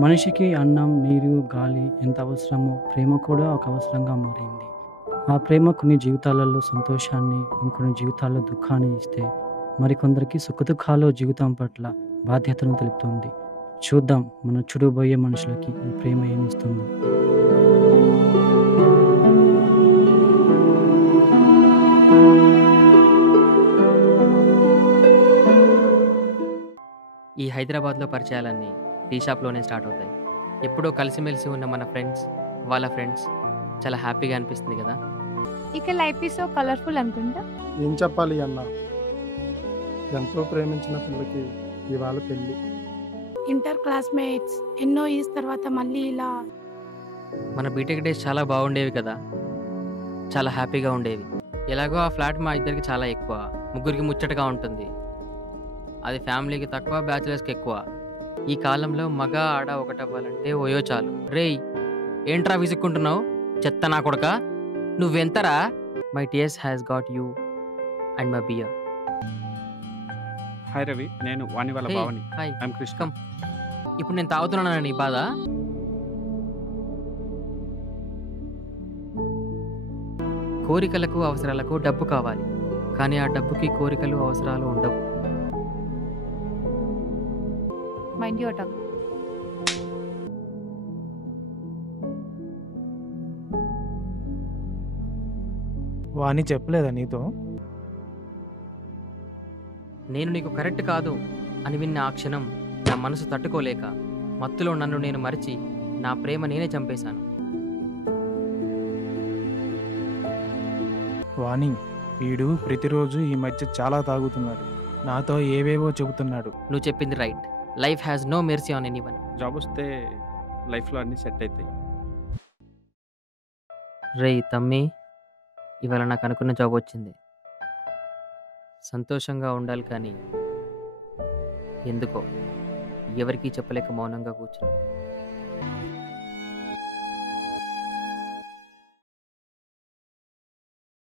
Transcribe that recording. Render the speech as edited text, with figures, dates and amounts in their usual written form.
మనిషికి అన్నం, నీరు, గాలి ఎంత అవసరమో ప్రేమ కూడా ఒక అవసరంగా మారింది. ఆ ప్రేమ కొన్ని జీవితాలలో సంతోషాన్ని, ఇంకొన్ని జీవితాల్లో దుఃఖాన్ని ఇస్తే, మరికొందరికి సుఖదుఖాలు జీవితం పట్ల బాధ్యతను తెలుపుతుంది. చూద్దాం మన చూడబోయే మనుషులకి ఈ ప్రేమ ఏమిస్తుందో. ఈ హైదరాబాద్‌లో పరిచయాలన్నీ టీ షాప్‌లోనే స్టార్ట్ అవుతాయి. ఎప్పుడో కలిసిమెలిసి ఉన్న మన ఫ్రెండ్స్, వాళ్ళ ఫ్రెండ్స్ చాలా హ్యాపీగా అనిపిస్తుంది కదా! ఇక లైఫ్ ఈజ్ సో కలర్‌ఫుల్ అనుకుంటా. ఏం చెప్పాలి అన్న, ఎంతో ప్రేమించిన పిల్లకి ఇవాళ పెళ్ళి. ఇంటర్ క్లాస్‌మేట్స్ ఎన్నో ఇయర్స్ తర్వాత మళ్ళీ ఇలా మన బీటెక్ డేస్ చాలా బాగుండేవి కదా! చాలా హ్యాపీగా ఉండేవి. ఎలాగో ఆ ఫ్లాట్ మా ఇద్దరికి చాలా ఎక్కువ. ముగ్గురికి ముచ్చటగా ఉంటుంది. అది ఫ్యామిలీకి తక్కువ, బ్యాచిలర్స్‌కి ఎక్కువ. ఈ కాలంలో మగ, ఆడ ఒకటవ్వాలంటే ఓయో చాలు. రేయ్! ఏంట్రా విసుక్కుంటున్నావు? చెత్త నా కొడకా! నువ్వెంతరా? My TS has got you and my beer. Hi Ravi, నేను వాణి వాళ్ళ hey! Bhavani. Hi. I'm Krishna. Come. ఇప్పుడు నేను తాగుతున్నానా నీ బాధ? కోరికలకు, అవసరాలకు డబ్బు కావాలి. కానీ ఆ డబ్బుకి కోరికలు, అవసరాలు ఉండవు. Mind your tongue. వాణి చెప్పలేదా నీతో? నేను నీకు కరెక్ట్ కాదు అని విన్న ఆ క్షణం నా మనసు తట్టుకోలేక మత్తులో నన్ను నేను మరిచి నా ప్రేమ నేనే చంపేశాను. వాణి, వీడు ప్రతిరోజు ఈ మధ్య చాలా తాగుతున్నాడు. నాతో ఏవేవో చెబుతున్నాడు. నువ్వు చెప్పింది right. Life has no mercy on anyone. Job వస్తే లైఫ్లో అన్నీ సెట్ అవుతాయి. రేయ్ తమ్మి, ఇవాళ నాకు అనుకున్న జాబ్ వచ్చింది. సంతోషంగా ఉండాలి కానీ ఎందుకో ఎవరికీ చెప్పలేక మౌనంగా కూర్చున్నాను.